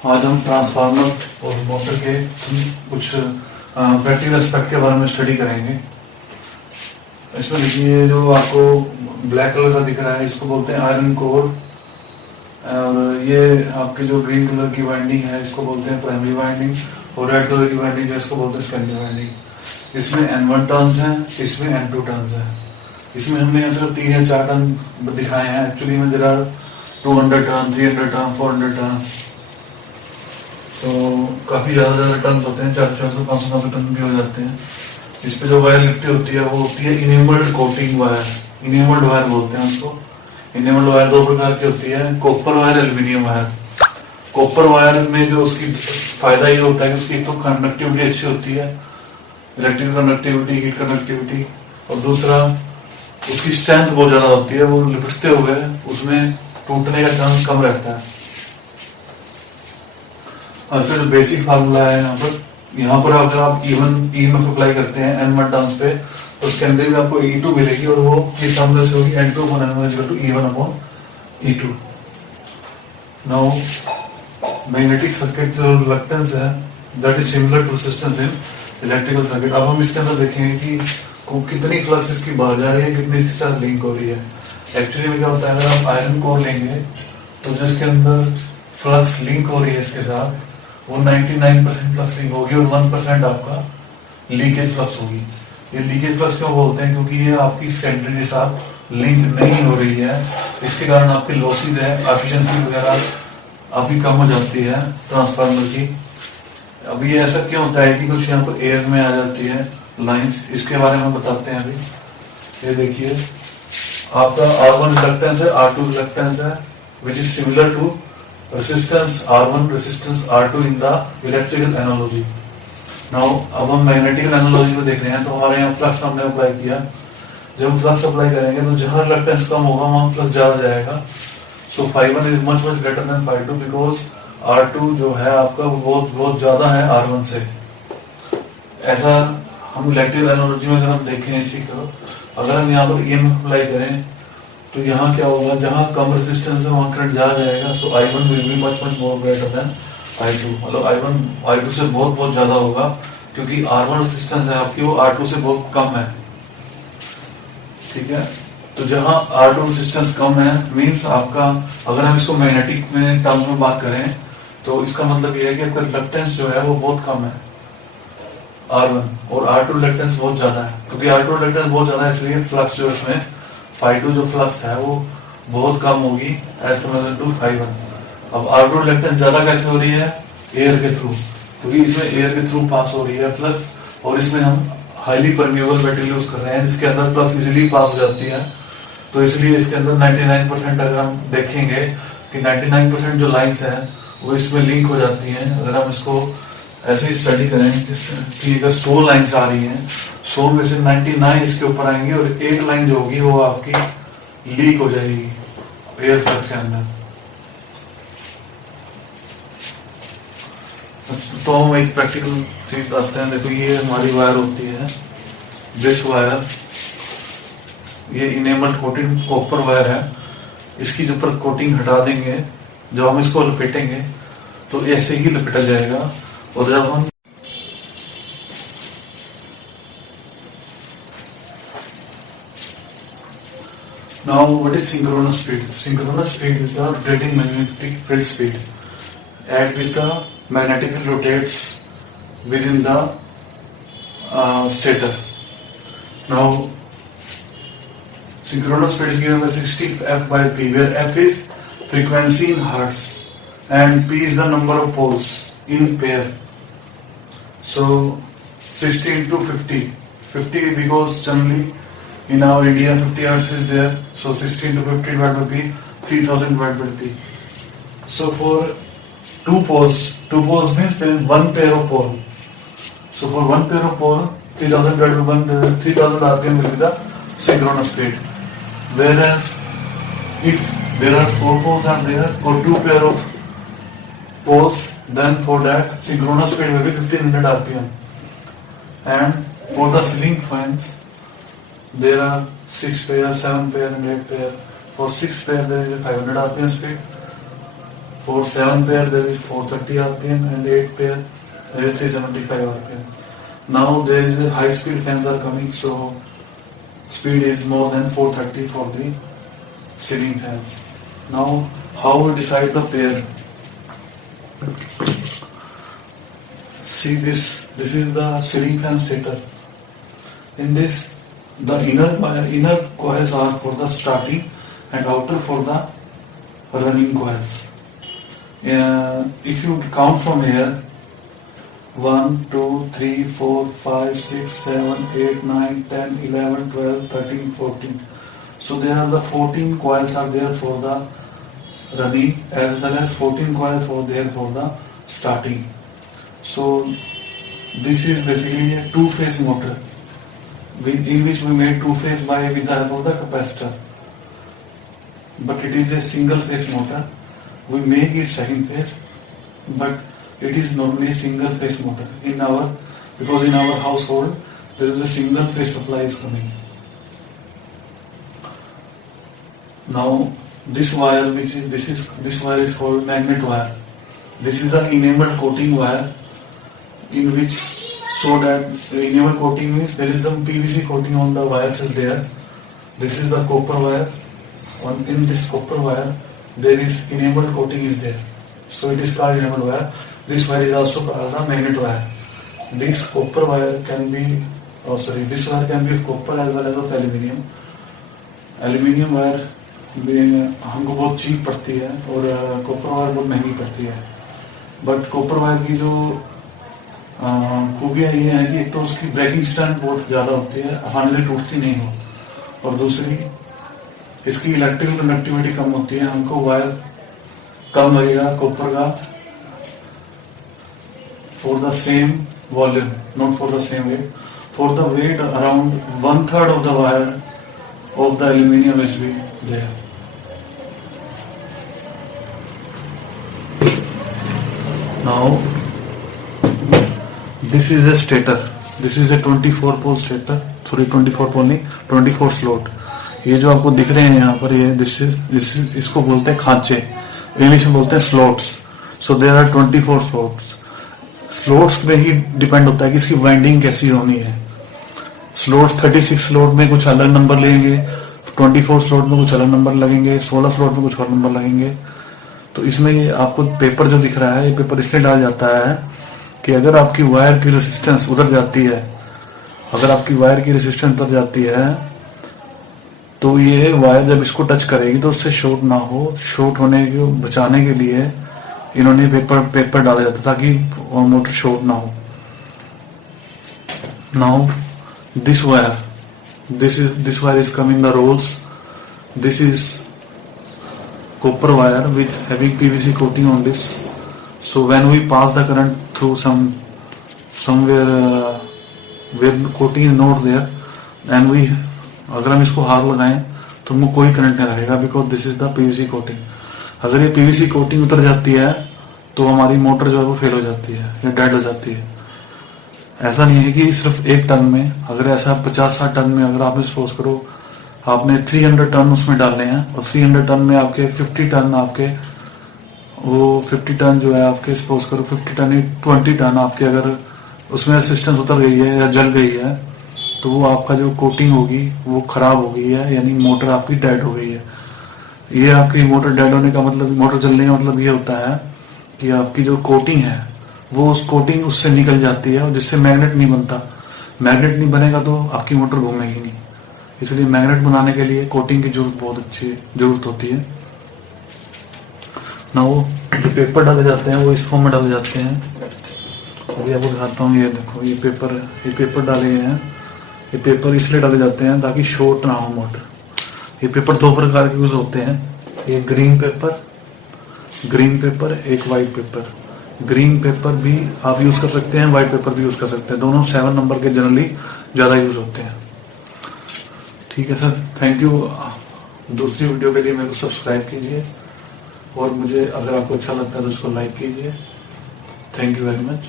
आज हम ट्रांसफार्मर और मोटर के कुछ प्रैक्टिकल एस्पेक्ट के बारे में स्टडी करेंगे। इसमें देखिए जो आपको ब्लैक कलर का दिख रहा है इसको बोलते हैं आयरन कोर, और ये आपके जो ग्रीन कलर की वाइंडिंग है इसको बोलते हैं प्राइमरी वाइंडिंग, और रेड कलर की वाइंडिंग है इसको बोलते हैं सेकेंडरी वाइंडिंग। इसमें N1 टर्न्स हैं, इसमें N2 टर्न्स हैं। इसमें हमने यहाँ सिर्फ 3 या 4 टर्न दिखाए हैं, एक्चुअली में there are 200 turn, 300 turn, 400 turn, तो काफी ज्यादा टर्न होते हैं, 400, 500 टर्न भी हो जाते हैं। इस पे जो वायर लिपटी होती है वो होती है इनेमल्ड कोटिंग वायर, इनेमल्ड वायर बोलते हैं उसको। इनेमल्ड वायर 2 प्रकार की होती है, copper wire, aluminium wire. Copper wire में जो उसकी फायदा ये होता है कि उसकी एक तो कंडक्टिविटी अच्छी होती है, इलेक्ट्रिकल कंडक्टिविटी, हीट कंडक्टिविटी, और दूसरा उसकी स्ट्रेंथ बहुत ज्यादा होती है, वो लिपटते हुए उसमें टूटने का चांस कम रहता है। और फिर बेसिक फार्मूला है यहाँ पर अगर आप इवन ईएमएफ अप्लाई करते हैं N1 टर्न्स पे तो उसके अंदर भी आपको E2 मिलेगी, और वो किस फॉर्मूले से होगी, N2 upon N1 is equal to E1 upon E2। Now magnetic circuit जो रिलक्टेंस है that is similar to resistance in electrical circuit. अब हम इसके अंदर देखेंगे कि कितनी फ्लक्स इसकी बाहर जा रही है, कितनी इसके साथ लिंक हो रही है। एक्चुअली में क्या होता है, अगर आप आयरन कोर लेंगे तो जिसके अंदर फ्लक्स लिंक हो रही है इसके साथ वो 99% फ्लक्स लिंक होगी, और 1% आपका लीकेज फ्लक्स होगी। ये लीकेज फ्लक्स क्यों बोलते हैं, क्योंकि ये आपकी सेकेंडरी के साथ लिंक नहीं हो रही है, इसके कारण आपके लॉसेज है, एफिशिएंसी वगैरह आपकी कम हो जाती है ट्रांसफार्मर की। अब ये ऐसा क्यों होता है कि कुछ यहाँ पर एयर में आ जाती है लाइंस, इसके बारे में बताते हैं अभी। ये देखिए आपका R1 रिलक्टेंस है, R2 रिलक्टेंस है, which is similar to resistance R1, resistance R2 in the electrical analogy। Now अब हम मैग्नेटिकल एनालॉजी में देख रहे हैं, तो हमारे यहाँ फ्लक्स हमने अप्लाई किया। जब हम फ्लक्स अप्लाई करेंगे तो जहां रिलक्टेंस कम होगा वहां फ्लक्स ज्यादा जाएगा। सो ∅1 is much greater than ∅2 because R2 जो है आपका वो बहुत ज्यादा है R1 से। ऐसा हम इलेक्ट्रिकल एनालॉजी में अगर हम देखें इसी को, अगर हम यहाँ पर ईएमएफ अप्लाई करें तो यहाँ क्या होगा, जहां कम रेजिस्टेंस है वहां करंट ज्यादा जाएगा। सो I1 will be much more greater than I2, मतलब I2 से बहुत ज्यादा होगा, क्योंकि R1 रेजिस्टेंस है आपकी वो R2 से बहुत कम है। ठीक है, तो जहां R2 रेजिस्टेंस कम है मींस आपका, अगर हम इसको मैग्नेटिक में टर्म्स में बात करें तो इसका मतलब ये है कि आपका रिलक्टेंस जो है वो बहुत कम है R1, और R2 रिलक्टेंस बहुत ज्यादा है। क्योंकि R2 रिलक्टेंस बहुत ज्यादा है इसलिए फ्लक्स जो इसमें ∅2 जो फ्लक्स है वो बहुत कम होगी एज कम्पेयर टू ∅1। अब R2 रिलक्टेंस ज्यादा कैसे हो रही है, एयर के थ्रू, क्योंकि इसमें एयर के थ्रू पास हो रही है फ्लक्स, और इसमें हम हाईली परमिएबल मटेरियल यूज कर रहे हैं जिसके अंदर फ्लक्स इजीली पास हो जाती है। तो इसलिए इसके अंदर 99% अगर हम देखेंगे कि 99% जो लाइन्स हैं वो इसमें लिंक हो जाती हैं। अगर हम इसको ऐसे ही स्टडी करें कि अगर 100 लाइन्स आ रही हैं, 100 में से 99 इसके ऊपर आएंगी, और एक लाइन जो होगी वो आपकी लीक हो जाएगी एयर फ्लक्स के अंदर। तो हम एक प्रैक्टिकल चीज बताते हैं। देखो ये हमारी वायर होती है, दिस वायर, ये इनेमल्ड कोटिंग कॉपर वायर है। इसकी जो ऊपर कोटिंग हटा देंगे, जब हम इसको लपेटेंगे तो ऐसे ही लपेटा जाएगा। और जब हम now what is synchronous speed? Synchronous speed is the rotating magnetic field speed at which the magnetic field rotates within the stator. Now synchronous speed is given by 60 F by P, where F is frequency in hertz and P is the number of poles in pair. So 60 into 50, 50 because generally in our India 50 hertz is there, so 60 into 50 divided by P, 3000 divided by P. So for two poles means there is one pair of pole. So for one pair of pole, 3000 divided by 1, 3000 RPM will be the synchronous speed. Whereas if there are 4 poles are there or 2 pair of poles, then for that synchronous speed will be 1500 RPM. And for the ceiling fans there are 6 pair, 7 pair and 8 pair. For 6 pair there is a 500 RPM speed. For 7 pair there is 430 RPM and 8 pair there is 375 RPM. Now there is a high speed fans are coming, so speed is more than 430 for the ceiling fans. Now how we decide the pair? See this is the ceiling fan stator. In this, the inner coils are for the starting and outer for the running coils. If you count from here, 1, 2, 3, 4, 5, 6, 7, 8, 9, 10, 11, 12, 13, 14. So there are the 14 coils are there for the running as well as 14 coils for there for the starting. So this is basically a two-phase motor in which we made two-phase with the help of the capacitor. But it is a single-phase motor. We make it second phase, but it is normally a single-phase motor. Because in our household there is a single-phase supply is coming. Now this wire, this wire is called magnet wire. This is the enameled coating wire, in which so that enameled coating means there is some PVC coating on the wires is there. This is the copper wire. In this copper wire there is enameled coating is there. So it is called enameled wire. This wire is also called the magnet wire. This copper wire can be, this wire can be of copper as well as of aluminium. Aluminium wire हमको बहुत cheap पड़ती है और copper wire बहुत महंगी पड़ती है. But copper wire की जो खूबियाँ ये है कि एक तो उसकी ब्रेकिंग स्ट्रेंथ बहुत ज़्यादा होती है, आसानी से टूटती नहीं हो, और दूसरी इसकी इलेक्ट्रिकल कंडक्टिविटी कम होती है. हमको वायर कम लगेगा कॉपर का for the same volume, not for the same weight. For the weight around 1/3 of the wire of the aluminium is be there. Now this is a stator. This is a 24 pole stator. Sorry, 24 pole नहीं, 24 slot. ये जो आपको दिख रहे हैं यहाँ पर, ये this is इसको बोलते हैं खांचे, इंग्लिश में बोलते हैं slots. So there are 24 slots. Slots में ही डिपेंड होता है कि इसकी वाइंडिंग कैसी होनी है. स्लोट 36 स्लोट में कुछ अलग नंबर लेंगे, 24 स्लोट में कुछ अलग नंबर लगेंगे, 16 स्लोट में कुछ और नंबर लगेंगे. तो इसमें ये आपको पेपर जो दिख रहा है, ये पेपर इसलिए डाला जाता है कि अगर आपकी वायर की रेजिस्टेंस उधर जाती है, तो ये वायर जब इसको टच करेगी तो उससे शॉर्ट ना हो. शॉर्ट होने को बचाने के लिए इन्होंने पेपर डाला जाता ताकि मोटर शॉर्ट ना हो. Now this wire is coming in the rolls. This is copper wire with having PVC coating on this. So when we pass the current through somewhere where coating is not there, and अगर हम इसको हाथ लगाएं तो हमको कोई current नहीं लगेगा, because this is the PVC coating. अगर ये PVC coating उतर जाती है तो हमारी मोटर जो है वो फेल हो जाती है या डेड हो जाती है. ऐसा नहीं है कि सिर्फ 1 टन में, अगर ऐसा 50-60 टन में अगर आप सपोज करो आपने 300 टन उसमें डालने हैं और 300 टन में आपके 50 टन आपके वो 50 टन जो है आपके सपोज करो 50 टन 20 टन आपके अगर उसमें रेजिस्टेंस उतर गई है या जल गई है तो वो आपका जो कोटिंग होगी वो खराब हो गई है, यानी मोटर आपकी डेड हो गई है. ये आपकी मोटर डेड होने का मतलब, मोटर जलने का मतलब ये होता है कि आपकी जो कोटिंग है वो उस कोटिंग उससे निकल जाती है और जिससे मैग्नेट नहीं बनता. मैग्नेट नहीं बनेगा तो आपकी मोटर घूमेगी नहीं. इसलिए मैग्नेट बनाने के लिए कोटिंग की बहुत अच्छी जरूरत होती है. ना वो जो पेपर डाले जाते हैं वो इस फॉर्म में डाले जाते हैं. अभी आपको दिखाता हूँ. ये देखो ये पेपर डाले गए हैं. ये पेपर इसलिए डाले जाते हैं ताकि शॉर्ट ना हो मोटर. ये पेपर 2 प्रकार के यूज होते हैं. एक ग्रीन पेपर, एक व्हाइट पेपर. ग्रीन पेपर भी आप यूज कर सकते हैं, व्हाइट पेपर भी यूज कर सकते हैं. दोनों 7 नंबर के जनरली ज्यादा यूज होते हैं. ठीक है सर, थैंक यू. दूसरी वीडियो के लिए मेरे को सब्सक्राइब कीजिए और मुझे अगर आपको अच्छा लगता है तो उसको लाइक कीजिए. Thank you very much.